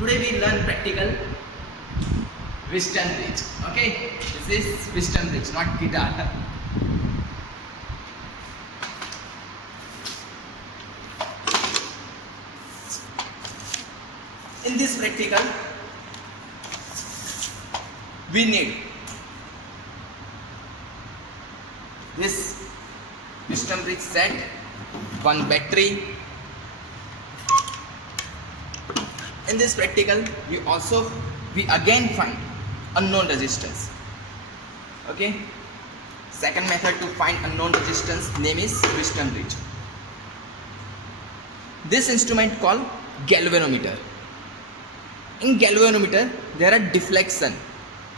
Today we learn practical Western bridge. Okay, this is Western bridge, not guitar. In this practical, we need this Western bridge set, one battery. In this practical, we again find unknown resistance. Okay. Second method to find unknown resistance name is Western bridge. This instrument called galvanometer. In galvanometer, there are deflection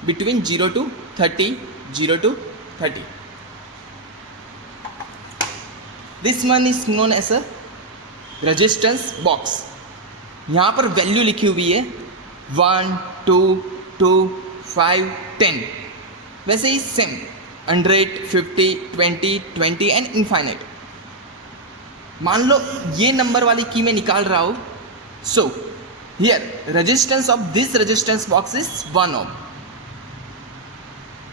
between 0 to 30, 0 to 30. This one is known as a resistance box. यहाँ पर value लिखी हुई है 1, 2, 2, 5, 10. वैसे ही same 100, 50, 20, 20 and infinite. मान लो ये number वाली की मैं निकाल रहा हूँ. So here resistance of this resistance box is 1 ohm.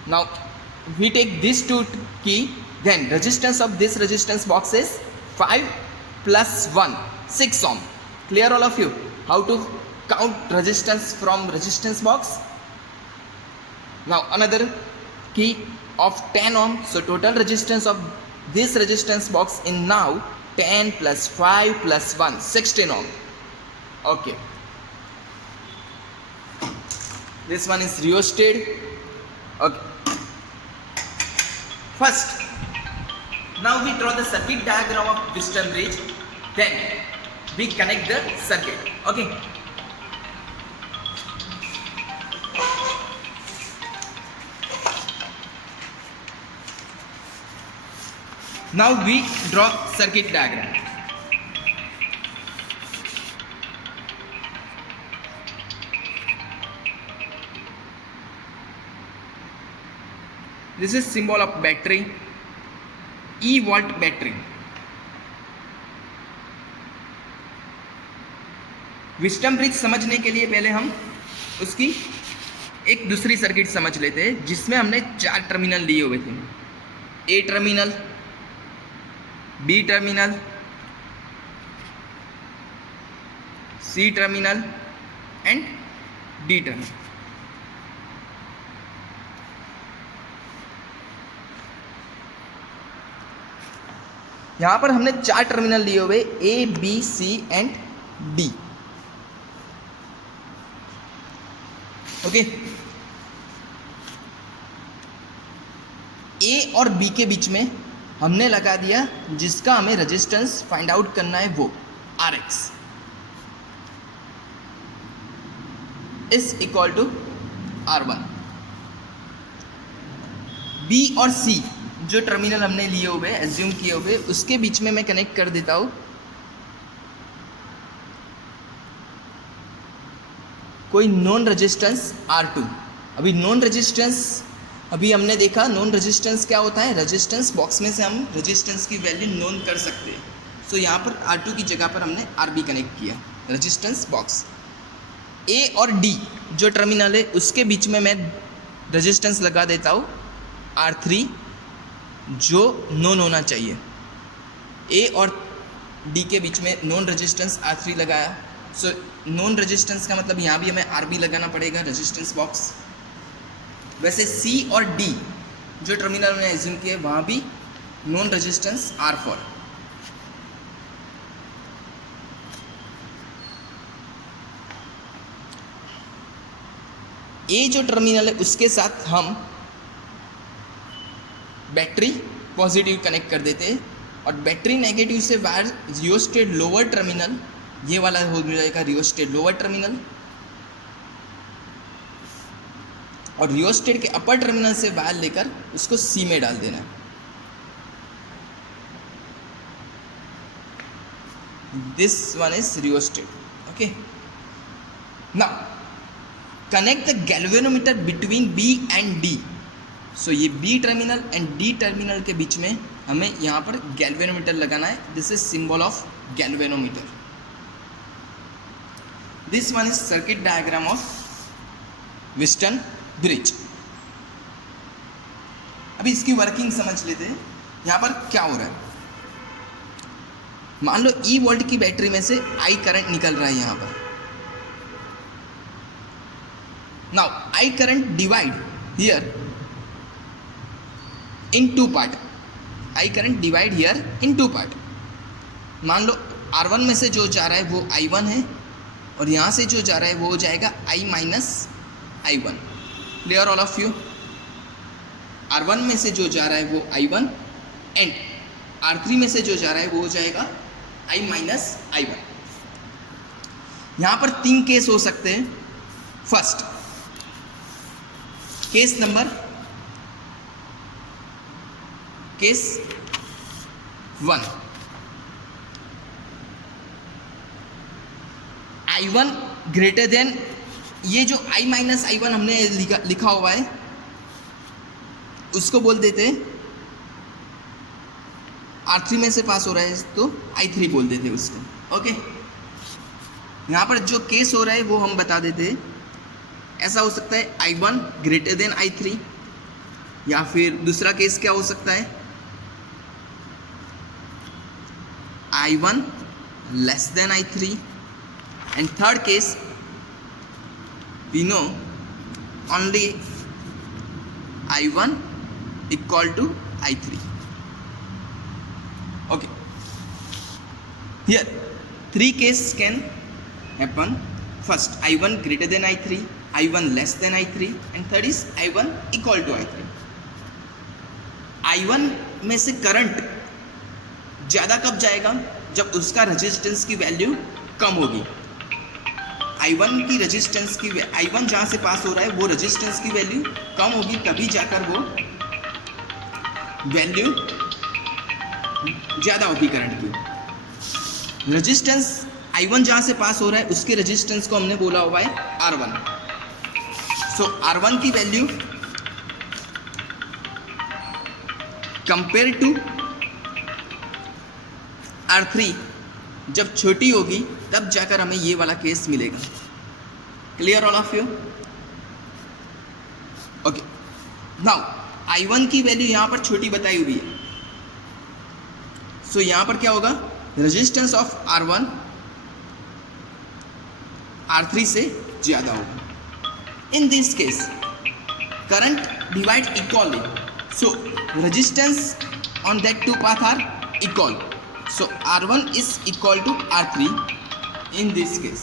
Now we take this to key, then resistance of this resistance box is 5 plus 1, 6 ohm. Clear all of you? How to count resistance from resistance box? Now another key of 10 ohm. So total resistance of this resistance box in now 10 plus 5 plus 1, 16 ohm. Okay. This one is rheostat. Okay. First, now we draw the circuit diagram of Western bridge. Then we connect the circuit. Okay. Now we draw circuit diagram. This is symbol of battery. E volt battery. विस्टम bridge समझने के लिए पहले हम उसकी एक दूसरी circuit समझ लेते हैं जिसमें हमने 4 टर्मिनल लिए हुए थे. A terminal, B terminal, C terminal and D terminal. यहाँ पर हमने 4 टर्मिनल लिए हुए A, B, C and D. Okay. A और बी के बीच में हमने लगा दिया जिसका हमें रेजिस्टेंस फाइंड आउट करना है, वो RX is equal to R1. B और सी जो टर्मिनल हमने लिए हुए एज्यूम किए हुए उसके बीच में मैं कनेक्ट कर देता हूँ कोई नॉन रेजिस्टेंस R2. अभी नॉन रेजिस्टेंस, अभी हमने देखा नॉन रेजिस्टेंस क्या होता है. रेजिस्टेंस बॉक्स में से हम रेजिस्टेंस की वैल्यू नोन कर सकते हैं. सो यहाँ पर R2 की जगह पर हमने RB कनेक्ट किया, रेजिस्टेंस बॉक्स. ए और डी जो टर्मिनल है उसके बीच में मैं रेजिस्टेंस लगा देता हूँ R3 जो नॉन होना चाहिए. ए और डी के बीच में नॉन रेजिस्टेंस R3 लगाया. सो नॉन रेजिस्टेंस का मतलब यहाँ भी हमें RB लगाना पड़ेगा, रेजिस्टेंस बॉक्स. वैसे सी और डी जो टर्मिनल हमने एज्यूम किए वहाँ भी नॉन रेजिस्टेंस R4. ए जो टर्मिनल है उसके साथ हम बैटरी पॉजिटिव कनेक्ट कर देते हैं और बैटरी नेगेटिव से वायर रियोस्टेट लोअर टर्मिनल, ये वाला हो जाएगा रियोस्टेट लोअर टर्मिनल, और रियोस्टेट के अपर टर्मिनल से वायर लेकर उसको सी में डाल देना. This one is rheostat. Okay. Now connect the galvanometer between B and D. So ये B terminal and D terminal के बीच में हमें यहाँ पर गैल्वेनोमीटर लगाना है. This is symbol of galvanometer. This one is circuit diagram of Wheatstone bridge. अभी इसकी वर्किंग समझ लेते हैं। यहाँ पर क्या हो रहा है, मान लो E वोल्ट की बैटरी में से I करंट निकल रहा है यहाँ पर। Now I current divide here in two part. I current divide here in two part. मान लो R1 में से जो जा रहा है वो I1 है, और यहाँ से जो जा रहा है वो हो जाएगा I minus I1। Clear all of you? R1 में से जो जा रहा है वो I1 एंड R3 में से जो जा रहा है वो हो जाएगा I माइनस I1। यहाँ पर 3 केस हो सकते हैं। First case one, I1 greater than, ये जो I माइनस I1 हमने लिखा हुआ है उसको बोल देते हैं R3 में से पास हो रहा है तो I3 बोल देते हैं उसको। ओके, यहाँ पर जो केस हो रहा है वो हम बता देते हैं। ऐसा हो सकता है I1 ग्रेटर देन I3, या फिर दूसरा केस क्या हो सकता है I1 less than I3, and third case we know only I1 equal to I3. Okay, here 3 cases can happen. First, I1 greater than I3, I1 less than I3, and third is I1 equal to I3. I1 में से current ज़्यादा कब जाएगा, जब उसका resistance की value कम होगी। I1 की रेजिस्टेंस की I1 जहाँ से पास हो रहा है वो रेजिस्टेंस की वैल्यू कम होगी, तभी जाकर वो वैल्यू ज़्यादा होगी करंट की। रेजिस्टेंस I1 जहाँ से पास हो रहा है उसके रेजिस्टेंस को हमने बोला हुआ है R1। सो R1 की वैल्यू कंपेयर टू R3 जब छोटी होगी तब जाकर हमें ये वाला केस मिलेगा। Clear all of you? Okay, now I1 की वैल्यू यहाँ पर छोटी बताई हुई है। सो यहाँ पर क्या होगा, रेजिस्टेंस ऑफ R1 R3 से ज़्यादा होगा। In this case current divide equally, so resistance on that two path are equal, so R1 is equal to R3 in this case.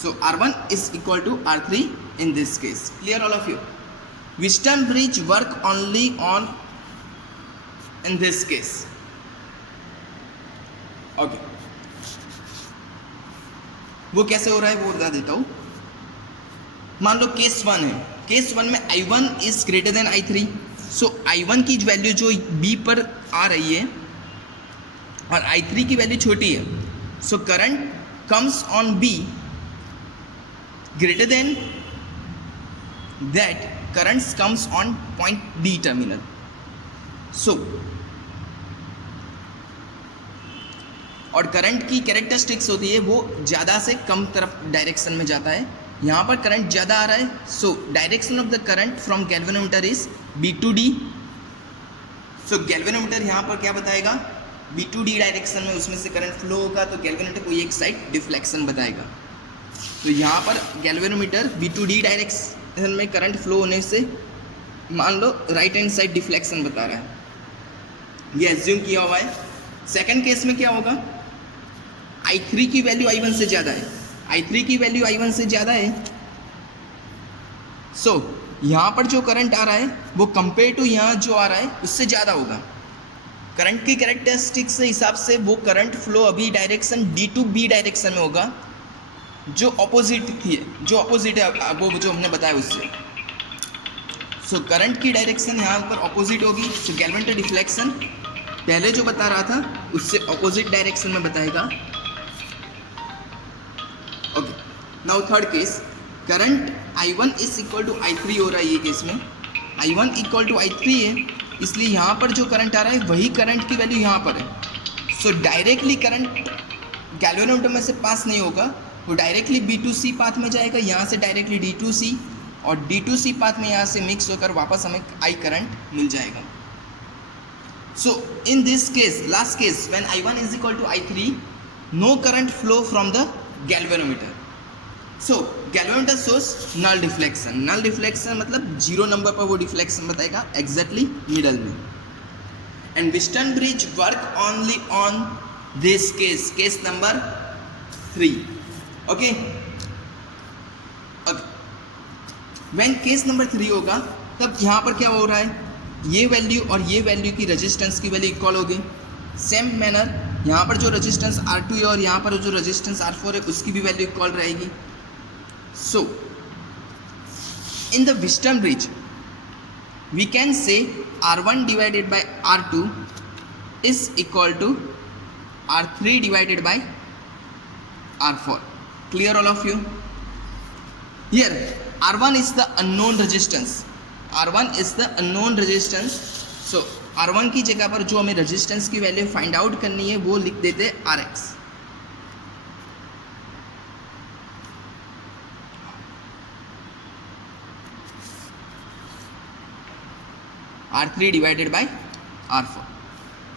So R1 is equal to R3 in this case. Clear all of you? Wheatstone bridge work only on in this case. Okay. वो कैसे हो रहा है वो बता देता हूँ। मान लो केस 1 है, केस 1 में I1 is greater than I3, so I1 की वैल्यू जो B पर आ रही है और I3 की वैल्यू छोटी है, so current comes on B greater than that currents comes on point B terminal. So और करंट की कैरेक्टरिस्टिक्स होती है वो ज़्यादा से कम तरफ डायरेक्शन में जाता है। यहाँ पर करंट ज़्यादा आ रहा है, so direction of the current from galvanometer is B2D। So galvanometer यहाँ पर क्या बताएगा, B2D डायरेक्शन में उसमें से करंट फ्लो होगा, तो गैल्वेनोमीटर को एक साइड डिफ्लेक्शन बताएगा। तो यहाँ पर गैल्वेनोमीटर B2D डायरेक्शन में करंट फ्लो होने से मान लो राइट हैंड साइड डिफ्लेक्शन बता रहा है, ये एज्यूम किया हुआ है। सेकंड केस में क्या होगा, I3 की वैल्यू I1 से ज़्यादा है, I3 की वैल्यू I1 से ज़्यादा है। सो यहाँ पर जो करंट आ रहा है वो कंपेयर टू यहाँ जो आ रहा है उससे ज़्यादा होगा। करंट की कैरेक्टरिस्टिक्स के हिसाब से वो करंट फ्लो अभी direction D to B direction में होगा, जो अपोजिट थी, जो अपोजिट है वो जो हमने बताया उससे। सो करंट की डायरेक्शन यहाँ पर अपोजिट होगी, सो गैल्वेनोमीटर डिफ्लेक्शन पहले जो बता रहा था उससे अपोजिट डायरेक्शन में बताएगा। Okay, now third case, current I1 is equal to I3 हो रहा है। ये केस में I1 इक्वल टू I3 है, इसलिए यहाँ पर जो करंट आ रहा है वही करंट की वैल्यू यहाँ पर है। सो डायरेक्टली करंट गैल्वेनोमीटर में से पास नहीं होगा, वो डायरेक्टली B2C पाथ में जाएगा, यहाँ से डायरेक्टली D2C, और D2C पाथ में यहाँ से मिक्स होकर वापस हमें I करंट मिल जाएगा. So in this case, last case, when I1 is equal to I3, no current flow from the galvanometer. So galvanometer shows null deflection. Null deflection मतलब 0 number पर वो डिफ्लेक्शन बताएगा exactly मिडल में. And Wheatstone bridge work only on this case, case number 3. Okay. अब when case number 3 होगा तब यहाँ पर क्या हो रहा है, ये वैल्यू और ये वैल्यू की रेजिस्टेंस की वैल्यू इक्वल होगी. सेम मैनर यहाँ पर जो रेजिस्टेंस R2 है और यहाँ पर जो रेजिस्टेंस R4 है उसकी भी वैल्यू इक्वल रहेगी. So in the Wheatstone bridge we can say R1 divided by R2 is equal to R3 divided by R4. Clear all of you? Here R1 is the unknown resistance. R1 is the unknown resistance. So R1 की जगह पर जो हमें resistance की value find out करनी है वो लिख देते Rx. R3 divided by R4.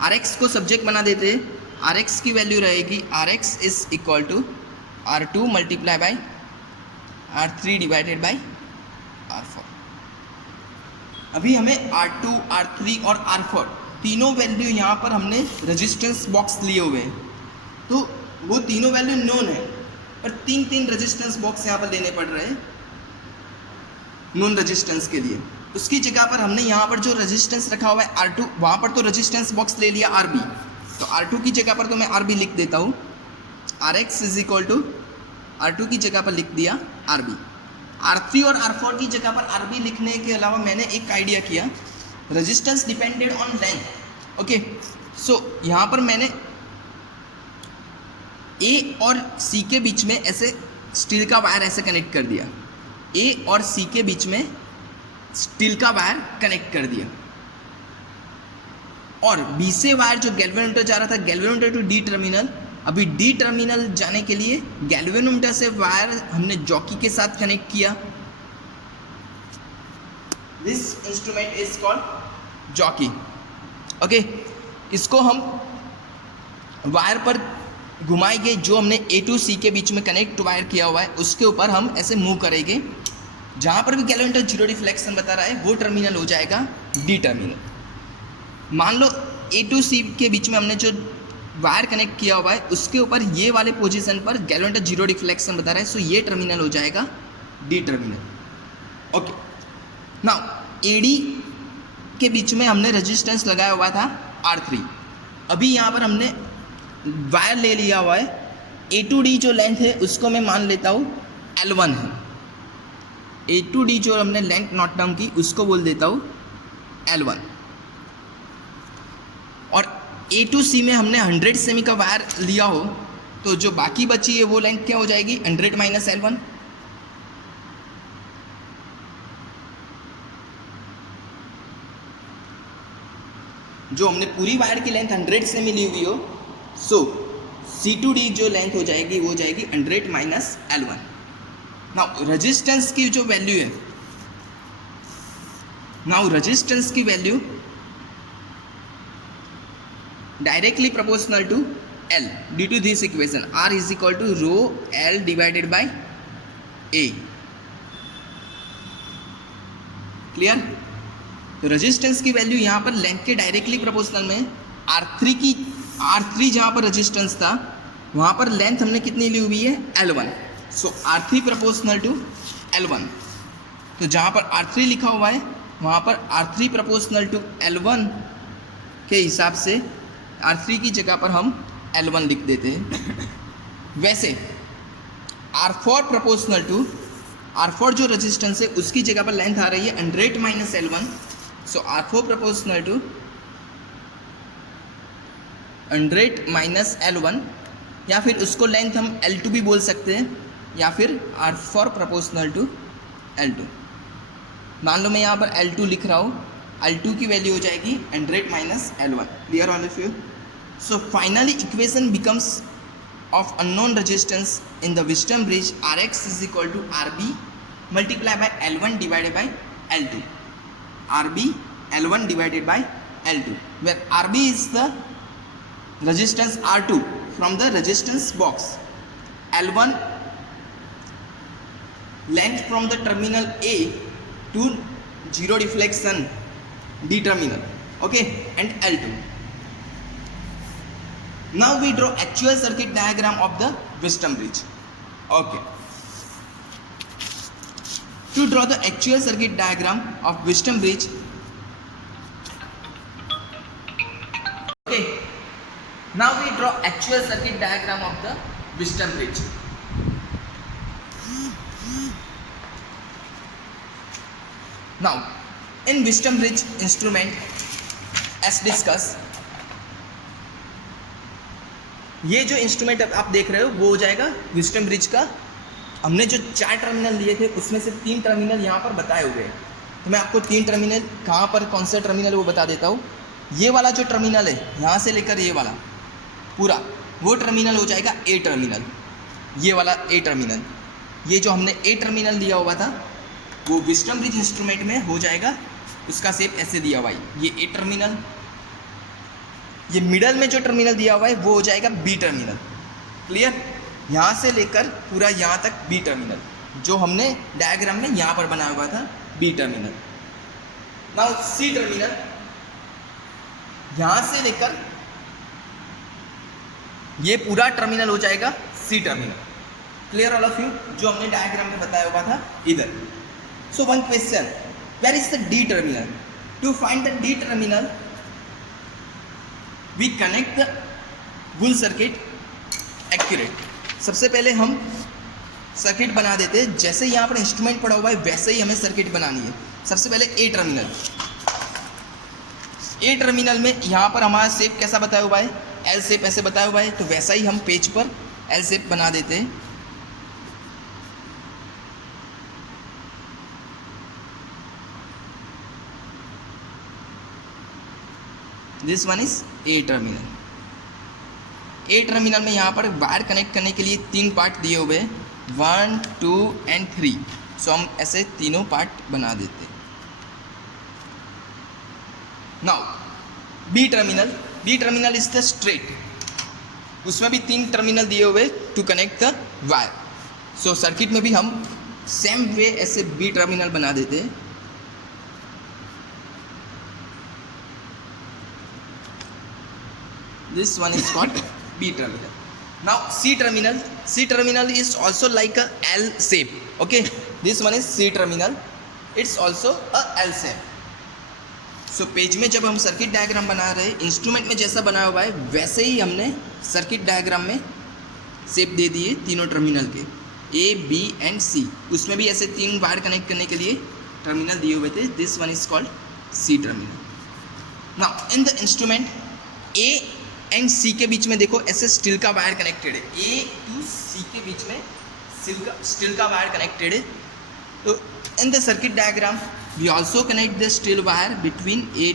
Rx को सब्जेक्ट बना देते हैं. Rx की वैल्यू रहेगी Rx is equal to R2 multiply by R3 divided by R4. अभी हमें R2, R3 और R4 तीनों वैल्यू यहाँ पर हमने रेजिस्टेंस बॉक्स लिए हुए हैं, तो वो तीनों वैल्यू नोन है, पर तीन रेजिस्टेंस बॉक्स यहाँ पर लेने पड़ रहे हैं नॉन रेजिस्टेंस के लिए. उसकी जगह पर हमने यहाँ पर जो रेजिस्टेंस रखा हुआ है R2, वहाँ पर तो रेजिस्टेंस बॉक्स ले लिया RB, तो R2 की जगह पर तो मैं RB लिख देता हूँ. Rx is equal to R2 की जगह पर लिख दिया RB. R3 और R4 की जगह पर RB लिखने के अलावा मैंने एक आइडिया किया, resistance depended on length. Okay, so यहाँ पर मैंने A और C के बीच में ऐसे स्टील का वायर ऐसे कनेक्ट कर दिया. A और C के बीच में स्टील का वायर कनेक्ट कर दिया, और B से वायर जो गैल्वेनोमीटर जा रहा था, गैल्वेनोमीटर टू D टर्मिनल, अभी D टर्मिनल जाने के लिए गैल्वेनोमीटर से वायर हमने जॉकी के साथ कनेक्ट किया. This instrument is called jockey. Okay, इसको हम वायर पर घुमाएंगे, जो हमने A to C के बीच में कनेक्ट वायर किया हुआ है उसके ऊपर हम ऐसे मूव करेंगे. जहाँ पर भी गैल्वेनोमीटर जीरो डिफ्लेक्शन बता रहा है वो टर्मिनल हो जाएगा D टर्मिनल. मान लो A to C के बीच में हमने जो वायर कनेक्ट किया हुआ है उसके ऊपर ये वाले पोजीशन पर गैल्वेनोमीटर जीरो डिफ्लेक्शन बता रहा है, सो ये टर्मिनल हो जाएगा D terminal. Okay, now AD के बीच में हमने रेजिस्टेंस लगाया हुआ था R3. अभी यहाँ पर हमने वायर ले लिया हुआ है, A to D जो लेंथ है उसको मैं मान लेता हूँ L1 है. A to D जो हमने लेंथ नोट डाउन की उसको बोल देता हूँ L1, और A to C में हमने 100 सेमी का वायर लिया हो तो जो बाकी बची है वो लेंथ क्या हो जाएगी 100 माइनस L1. जो हमने पूरी वायर की लेंथ 100 सेमी ली हुई हो, सो C to D जो लेंथ हो जाएगी वो हो जाएगी 100 माइनस L1. नाउ रेजिस्टेंस की जो वैल्यू है, नाउ रेजिस्टेंस की value directly proportional to L due to this equation R is equal to rho L divided by A. Clear? तो रेजिस्टेंस की वैल्यू यहाँ पर लेंथ के डायरेक्टली प्रोपोर्शनल में R3 जहाँ पर रेजिस्टेंस था वहाँ पर लेंथ हमने कितनी ली हुई है L1, so R3 proportional to L1. तो जहाँ पर R3 लिखा हुआ है वहाँ पर R3 प्रोपोर्शनल टू L1 के हिसाब से R3 की जगह पर हम L1 लिख देते हैं. वैसे R4 प्रोपोर्शनल टू R4 जो रेजिस्टेंस है उसकी जगह पर लेंथ आ रही है 100 minus L1, so R4 proportional to 100 minus L1, या फिर उसको लेंथ हम L2 भी बोल सकते हैं, या फिर R4 प्रोपोर्शनल टू L2. मान लो मैं यहाँ पर L2 लिख रहा हूँ, L2 की वैल्यू हो जाएगी 100 minus L1. Clear all of you? So finally equation becomes of unknown resistance in the Wheatstone bridge Rx is equal to RB multiplied by L1 divided by L2. RB L1 divided by L2, where RB is the resistance R2 from the resistance box, L1 length from the terminal A to zero deflection D terminal, okay, and L2. Now we draw actual circuit diagram of the Wheatstone bridge. Okay, to draw the actual circuit diagram of Wheatstone bridge, okay, now we draw actual circuit diagram of the Wheatstone bridge. Now in Wheatstone bridge instrument, as discussed, ये जो instrument आप देख रहे हो वो हो जाएगा Wheatstone bridge का। हमने जो 4 टर्मिनल लिए थे उसमें से 3 टर्मिनल यहाँ पर बताए हुए हैं, तो मैं आपको 3 टर्मिनल कहाँ पर कौन सा टर्मिनल वो बता देता हूँ। ये वाला जो टर्मिनल है यहाँ से लेकर ये वाला पूरा वो टर्मिनल हो जाएगा ए टर्मिनल, ये वाला ए टर्मिनल। ये जो हमने ए टर्मिनल लिया हुआ था वो Wheatstone ब्रिज इंस्ट्रूमेंट में हो जाएगा, उसका शेप ऐसे दिया हुआ है, ये ए टर्मिनल। ये मिडल में जो टर्मिनल दिया हुआ है वो हो जाएगा बी टर्मिनल। क्लियर? यहाँ से लेकर पूरा यहाँ तक बी टर्मिनल, जो हमने डायग्राम में यहाँ पर बनाया हुआ था B terminal. Now C terminal, यहाँ से लेकर ये पूरा टर्मिनल हो जाएगा C terminal. Clear all of you? जो हमने डायग्राम में बताया हुआ था इधर। So one question, where is the D terminal? To find the D terminal we connect the full circuit accurate. सबसे पहले हम सर्किट बना देते हैं, जैसे यहाँ पर इंस्ट्रूमेंट पड़ा हुआ है वैसे ही हमें सर्किट बनानी है। सबसे पहले ए टर्मिनल, ए टर्मिनल में यहाँ पर हमारा शेप कैसा बताया हुआ है, एल शेप ऐसे बताया हुआ है, तो वैसा ही हम पेज पर एल शेप बना देते हैं। This one is a terminal. A terminal में यहाँ पर वायर कनेक्ट करने के लिए 3 पार्ट दिए हुए हैं, 1, 2 and 3। सो हम ऐसे तीनों पार्ट बना देते हैं। Now B terminal, B terminal is the straight, उसमें भी 3 टर्मिनल दिए हुए to connect the wire. So circuit में भी हम सेम वे ऐसे बी टर्मिनल बना देते हैं। This one is called B terminal. Now C terminal, C terminal is also like a L shape. Okay, this one is C terminal. It's also a L shape. So page में जब हम circuit diagram बना रहे हैं, instrument में जैसा बनाया हुआ है वैसे ही हमने सर्किट डायग्राम में शेप दे दिए तीनों टर्मिनल के, A, B and C। उसमें भी ऐसे 3 वायर कनेक्ट करने के लिए टर्मिनल दिए हुए थे। This one is called C terminal. Now in the instrument A and C के बीच में देखो ऐसे स्टील का वायर कनेक्टेड है, ए टू सी के बीच में स्टील का वायर कनेक्टेड है। तो in the circuit diagram we also connect the steel wire between A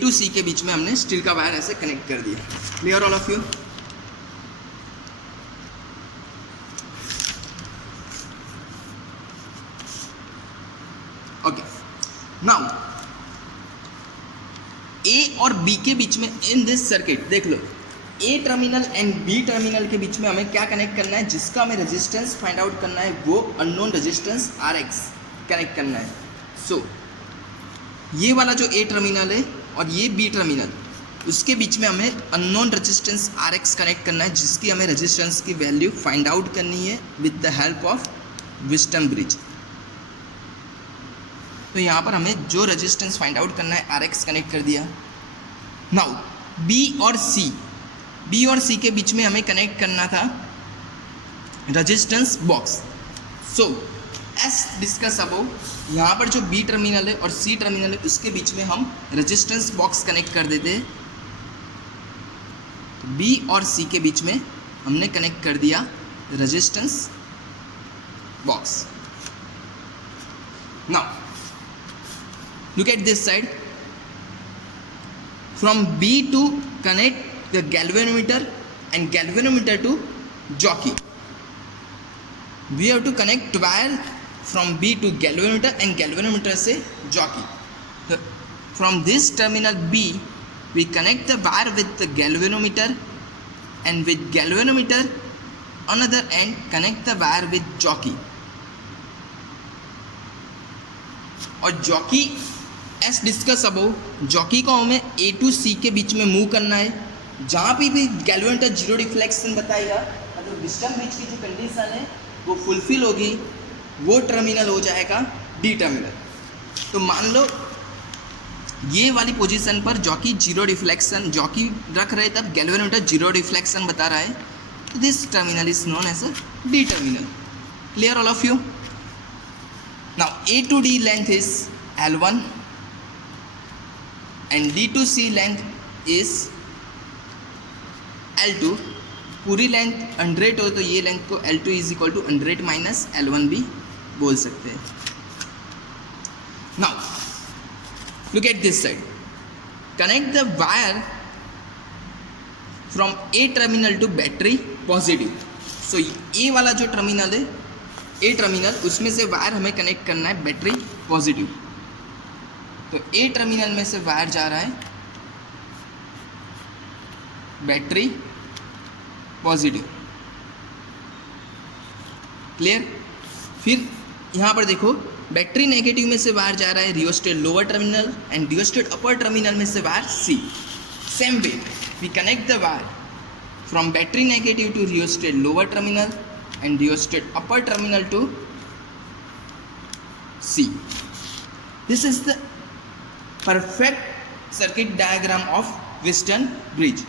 to C के बीच में हमने स्टील का वायर ऐसे कनेक्ट कर दिया। Clear all of you? Okay, now A और बी के बीच में इन दिस सर्किट देख लो, A terminal and B terminal के बीच में हमें क्या कनेक्ट करना है, जिसका हमें रेजिस्टेंस फाइंड आउट करना है, वो अननोन रेजिस्टेंस Rx कनेक्ट करना है। सो ये वाला जो ए टर्मिनल है और ये बी टर्मिनल, उसके बीच में हमें अननोन रेजिस्टेंस Rx कनेक्ट करना है, जिसकी हमें रेजिस्टेंस की वैल्यू फाइंड आउट करनी है with the help of Wheatstone bridge. तो यहाँ पर हमें जो रेजिस्टेंस फाइंड आउट करना है Rx कनेक्ट कर दिया। नाउ B और C के बीच में हमें कनेक्ट करना था रेजिस्टेंस बॉक्स। सो एस डिस्कस अबव, यहाँ पर जो B टर्मिनल है और C टर्मिनल है उसके बीच में हम रेजिस्टेंस बॉक्स कनेक्ट कर देते हैं। तो B और C के बीच में हमने कनेक्ट कर दिया resistance box. Now Look at this side. From B to connect the galvanometer and galvanometer to jockey. We have to connect wire from B to galvanometer and galvanometer से jockey. From this terminal B, we connect the wire with the galvanometer, and with galvanometer another end connect the wire with jockey. और jockey S discuss above, jockey को हमें ए to C के बीच में move करना है। जहाँ भी गैल्वेनोमीटर जीरो डिफ्लेक्शन बताएगा, मतलब डिस्टेंस ब्रिज की जो कंडीशन है वो फुलफिल होगी, वो टर्मिनल हो जाएगा डी टर्मिनल। तो मान लो ये वाली पोजीशन पर जॉकी जीरो डिफ्लेक्शन, जॉकी रख रहे तब गैल्वेनोमीटर जीरो डिफ्लेक्शन बता रहा है, तो this terminal is known as a D terminal. Clear all of you? Now A to D length is L1 and D to C length is L2। पूरी length 100 हो तो ये लेंथ को L2 is equal to 100 minus L1 भी बोल सकते हैं। Now look at this side. Connect the wire from A terminal to battery positive। So ये वाला जो टर्मिनल है ए टर्मिनल, उसमें से वायर हमें कनेक्ट करना है बैटरी पॉजिटिव। तो ए टर्मिनल में से वायर जा रहा है बैटरी पॉजिटिव। क्लियर? फिर यहाँ पर देखो बैटरी नेगेटिव में से वायर जा रहा है rheostat lower terminal and rheostat upper terminal में से wire C. Same way we connect the wire from battery negative to rheostat lower terminal and rheostat upper terminal to C. This is the perfect circuit diagram of Wheatstone bridge.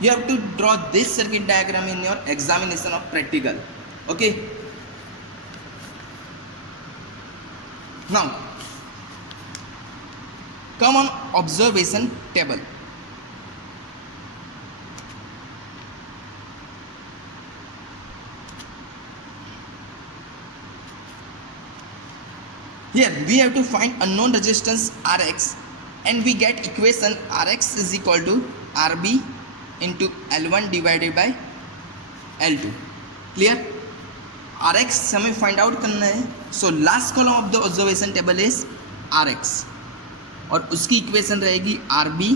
You have to draw this circuit diagram in your examination of practical. Okay. Now come on observation table. Here we have to find unknown resistance Rx and we get equation Rx is equal to Rb into L1 divided by L2. Clear? Rx हमें find out करना है। So last column of the observation table is Rx और उसकी equation रहेगी Rb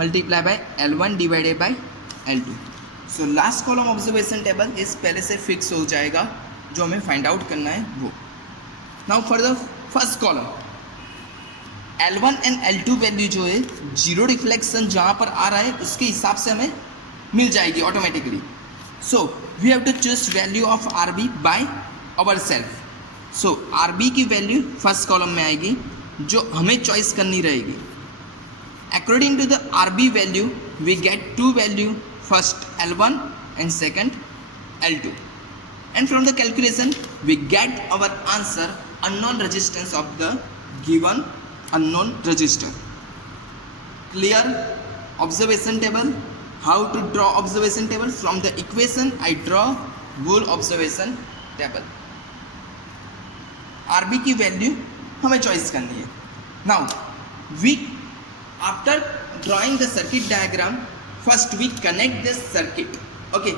multiply by L1 divided by L2. So last column observation table is पहले से fix हो जाएगा, जो हमें find out करना है वो। Now for the first column L1 and L2 value जो है जीरो रिफ्लेक्शन जहाँ पर आ रहा है उसके हिसाब से हमें मिल जाएगी automatically. So we have to choose value of RB by our self. So RB की वैल्यू फर्स्ट कॉलम में आएगी जो हमें चॉइस करनी रहेगी। According to the RB value we get to value, first L1 and second L2, and from the calculation we get our answer unknown resistance of the given unknown resistor. Clear? Observation table. How to draw observation table? From the equation I draw whole observation table. RB की value हमें choice करनी है। Now we after drawing the circuit diagram first we connect this circuit. Okay.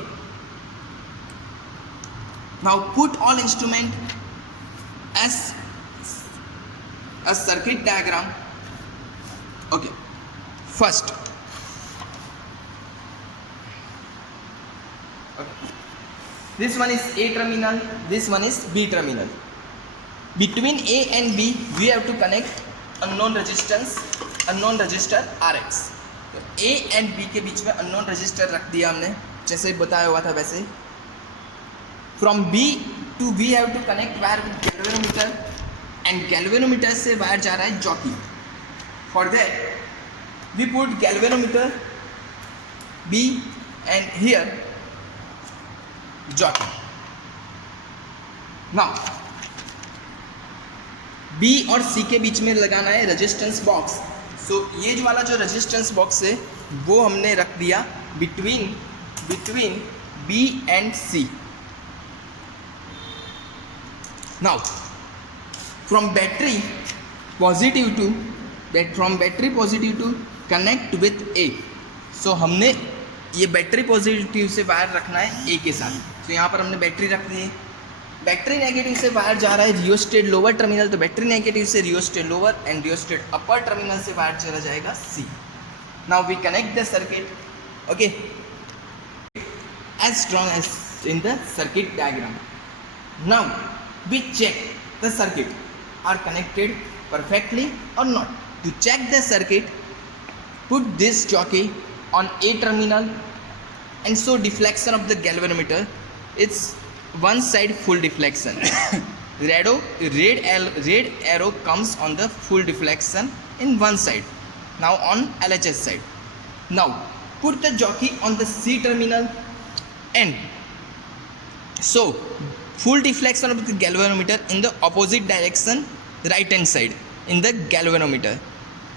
Now put all instrument as a circuit diagram. Okay. First. Okay. This one is A terminal. This one is B terminal. Between A and B, we have to connect unknown resistance, unknown resistor Rx. तो A and B के बीच में unknown resistor रख दिया हमने, जैसे बताया हुआ था वैसे। From B to we have to connect wire with galvanometer and galvanometer से वायर जा रहा है jockey. For that we put galvanometer B and here jockey. Now B और C के बीच में लगाना है रेजिस्टेंस बॉक्स। सो ये जो वाला जो रेजिस्टेंस बॉक्स है वो हमने रख दिया between B and C. Now from battery positive to from battery positive to connect with A. So हमने ये बैटरी पॉजिटिव से वायर रखना है ए के साथ। तो यहाँ पर हमने बैटरी रख दी है। बैटरी नेगेटिव से वायर जा रहा है रियोस्टेट लोअर टर्मिनल, तो बैटरी नेगेटिव से rheostat lower end rheostat upper terminal से वायर चला जाएगा C. Now we connect the circuit, okay, as strong as in the circuit diagram. Now we check the circuit are connected perfectly or not. To check the circuit, put this jockey on A terminal and show deflection of the galvanometer. It's one side full deflection. red arrow comes on the full deflection in one side. Now on LHS side. Now put the jockey on the C terminal and so full deflection of the galvanometer in the opposite direction, right hand side in the galvanometer.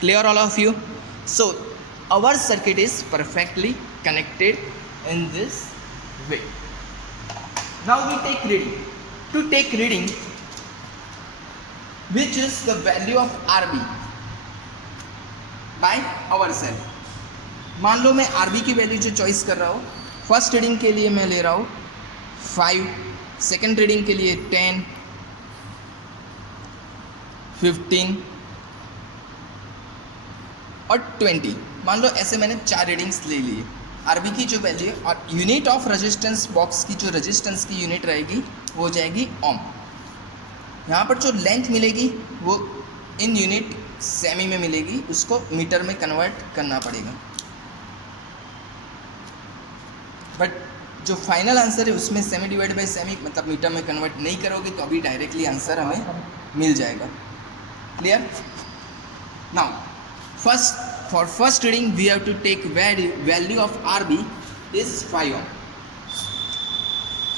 Clear all of you? So our circuit is perfectly connected in this way. Now we take reading. To take reading, which is the value of RB by ourselves. मान लो मैं RB की value जो choice कर रहा हूँ, first reading के लिए मैं ले रहा हूँ 5, सेकेंड रीडिंग के लिए 10, 15 और 20। मान लो ऐसे मैंने 4 रीडिंग्स ले लिए। आरबी की जो वैल्यू और यूनिट ऑफ रेजिस्टेंस बॉक्स की जो रेजिस्टेंस की यूनिट रहेगी वो हो जाएगी ओम। यहाँ पर जो लेंथ मिलेगी वो इन यूनिट सेमी में मिलेगी, उसको मीटर में कन्वर्ट करना पड़ेगा। बट जो फाइनल आंसर है उसमें सेमी डिवाइड बाई सेमी मतलब मीटर में कन्वर्ट नहीं करोगे तो अभी डायरेक्टली आंसर हमें मिल जाएगा। Clear? Now for first reading we have to take value of RB is 5 ohm.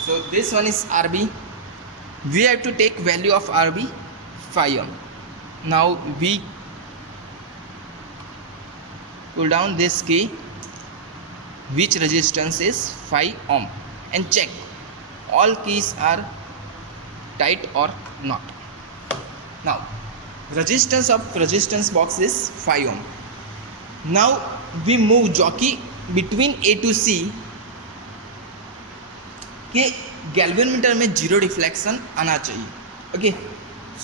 So this one is RB. We have to take value of RB 5 ohm. Now we pull down this key, which resistance is 5 ohm, and check all keys are tight or not. Now resistance of resistance box is 5 ohm. Now we move jockey between A to C के galvanometer में zero deflection आना चाहिए। Okay,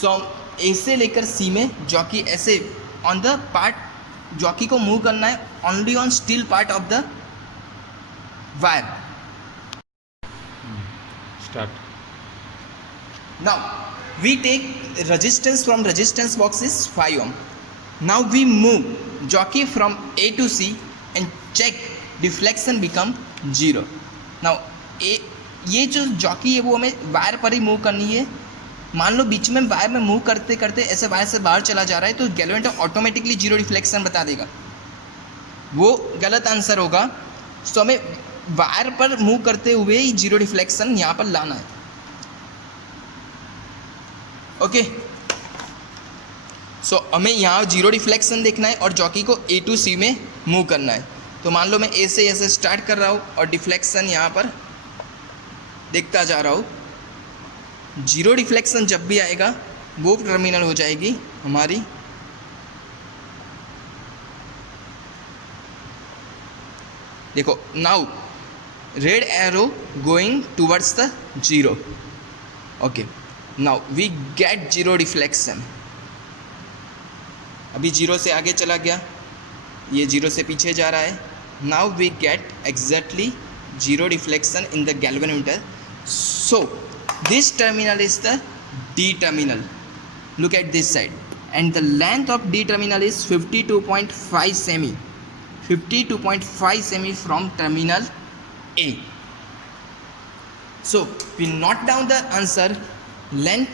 सो ए से लेकर सी में jockey ऐसे on the part jockey को move करना है only on steel part of the wire. Start. Now we take resistance from resistance box is 5 ohm. Now we move jockey from A to C and check deflection become 0. Now ये जो jockey है वो हमें wire पर ही move करनी है। मान लो बीच में वायर में मूव करते करते ऐसे वायर से बाहर चला जा रहा है तो गैल्वेनोमीटर ऑटोमेटिकली जीरो डिफ्लेक्शन बता देगा, वो गलत आंसर होगा। सो हमें वायर पर मूव करते हुए ही जीरो डिफ्लेक्शन यहाँ पर लाना है। ओके, सो हमें यहाँ जीरो डिफ्लेक्शन देखना है और जॉकी को ए टू सी में मूव करना है। तो मान लो मैं ए से ऐसे स्टार्ट कर रहा हूँ और डिफ्लेक्शन यहाँ पर देखता जा रहा हूँ। जीरो डिफ्लेक्शन जब भी आएगा वो टर्मिनल हो जाएगी हमारी देखो now red arrow going towards the zero. Okay, now we get zero deflection. अभी जीरो से आगे चला गया, ये जीरो से पीछे जा रहा है। Now we get exactly zero deflection in the galvanometer. So this terminal is the D terminal. Look at this side, and the length of D terminal is 52.5 semi. 52.5 semi from terminal A. So we note down the answer. Length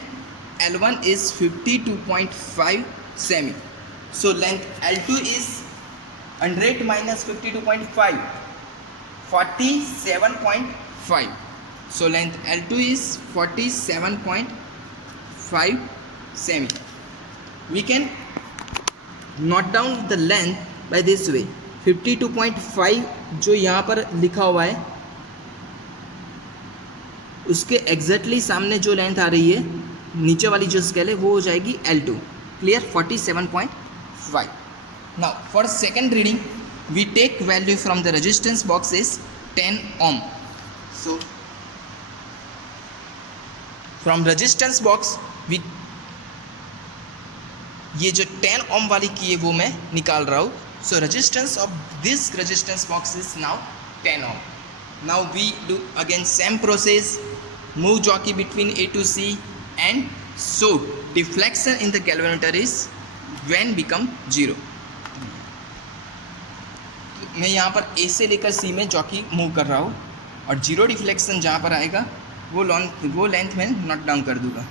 L1 is 52.5 semi. So length L2 is 100 minus 52.5. 47.5. So length L2 is 47.5 semi. We can note down the length by this way. 52.5 जो यहाँ पर लिखा हुआ है उसके exactly सामने जो length आ रही है नीचे वाली जो स्केल है वो हो जाएगी L2। Clear? 47.5. Now for second reading, we take value from the resistance box is 10 ohm. So from resistance box we ये जो 10 ohm वाली की है वो मैं निकाल रहा हूँ. So resistance of this resistance box is now 10 ohm. Now we do again same process, move jockey between A to C, and so deflection in the galvanometer is when become 0. मैं यहाँ पर A से लेकर C में jockey move कर रहा हूँ और जीरो डिफ्लेक्शन जहाँ पर आएगा वो लेंथ में नोट डाउन कर दूँगा.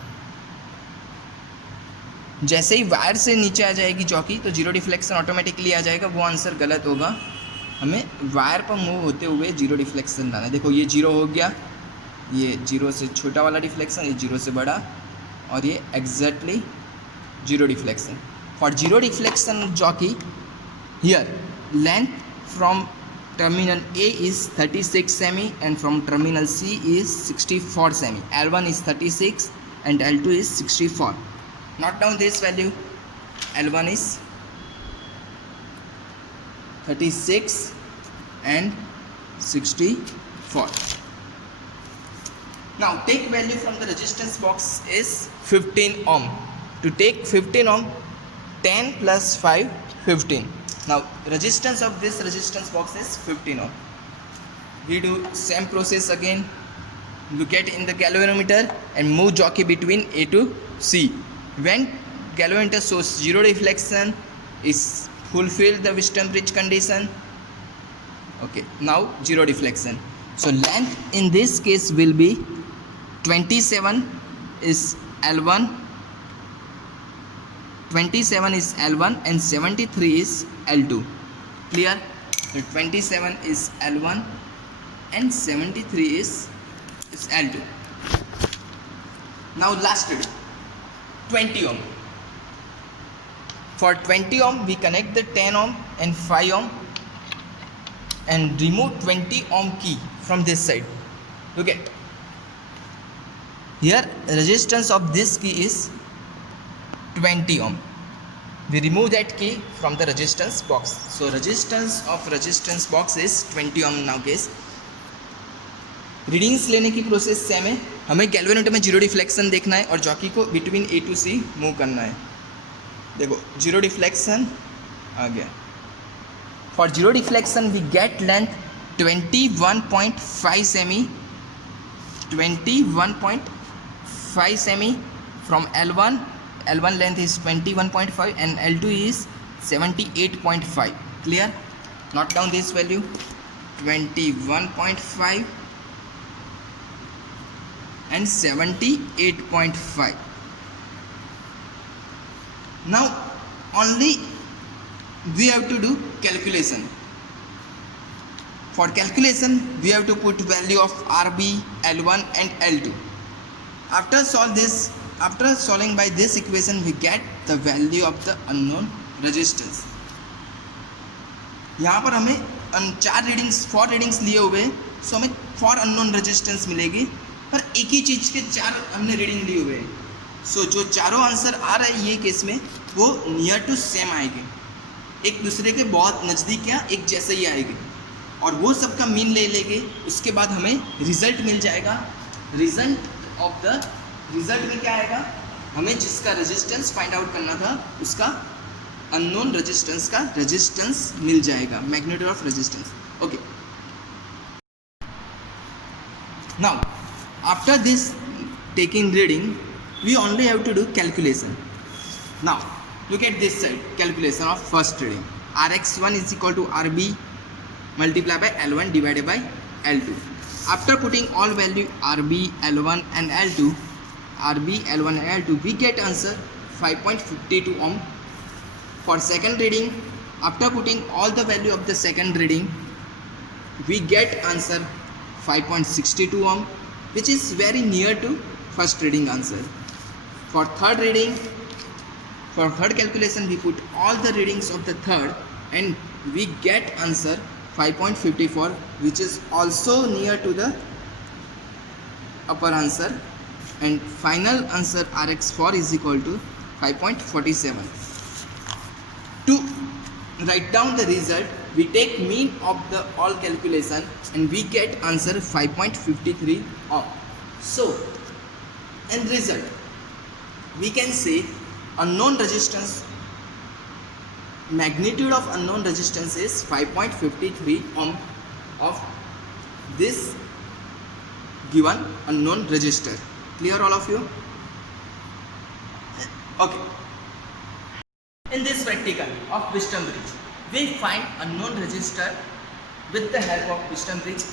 जैसे ही वायर से नीचे आ जाएगी जॉकी तो जीरो डिफ्लेक्शन ऑटोमेटिकली आ जाएगा. वो आंसर गलत होगा. हमें वायर पर मूव होते हुए जीरो डिफ्लेक्शन लाना है. देखो ये जीरो हो गया, ये जीरो से छोटा वाला डिफ्लेक्शन, ये जीरो से बड़ा, और ये exactly zero deflection. For zero deflection jockey here length from terminal A is 36 semi and from terminal C is 64 semi. L1 is 36 and L2 is 64. Note down this value. L1 is 36 and 64. Now take value from the resistance box is 15 ohm. To take 15 ohm, 10 plus 5, 15. Now resistance of this resistance box is 15 ohm. We do same process again. Look at in the galvanometer and move jockey between A to C. When galvanometer shows zero deflection, is fulfill the Wheatstone bridge condition. Okay, now zero deflection. So length in this case will be 27 is L1. 27 is L1 and 73 is L2. Clear? So 27 is L1 and 73 is L2. Now last reading, 20 ohm. For 20 ohm we connect the 10 ohm and 5 ohm and remove 20 ohm key from this side. Look at here, resistance of this key is 20 ohm. We remove that key from the resistance box. So resistance of resistance box is 20 ohm now case. Readings लेने की process same है. हमें galvanometer में zero deflection देखना है और jockey को between A to C move करना है. देखो जीरो डिफ्लेक्शन आ गया. For zero deflection we get length 21.5 सेमी. 21.5 सेमी from L1. L1 length is 21.5 and L2 is 78.5. Clear? Note down this value, 21.5 and 78.5. Now only we have to do calculation. For calculation we have to put value of RB, L1 and L2. After solving by this equation we get the value of the unknown resistance. यहाँ पर हमें 4 readings लिए हुए हैं. सो हमें 4 unknown resistance मिलेगी पर एक ही चीज़ के 4 हमने रीडिंग लिए हुए हैं. सो जो चारों आंसर आ रहा है ये केस में वो नियर टू सेम आएंगे. एक दूसरे के बहुत नज़दीक या एक जैसे ही आएंगे और वो सबका मीन ले लेंगे. उसके बाद हमें रिजल्ट मिल जाएगा. रिजल्ट में क्या आएगा, हमें जिसका रेजिस्टेंस फाइंड आउट करना था उसका अननोन रेजिस्टेंस का रेजिस्टेंस मिल जाएगा. Magnitude of resistance. Okay, now after this taking reading we only have to do calculation. Now look at this side, calculation of first reading. Rx1 is equal to RB multiplied by L1 divided by L2. After putting all value RB, L1 and L2, RB, L1 and L2, we get answer 5.52 ohm. For second reading, after putting all the value of the second reading, we get answer 5.62 ohm, which is very near to first reading answer. For third reading, for third calculation, we put all the readings of the third and we get answer 5.54, which is also near to the upper answer. And final answer Rx4 is equal to 5.47. To write down the result, we take mean of the all calculation and we get answer 5.53 ohm. So, in result, we can say unknown resistance, magnitude of unknown resistance is 5.53 ohm of this given unknown resistor. Clear all of you? Okay. In this practical of Wheatstone bridge, we find unknown resistor with the help of Wheatstone bridge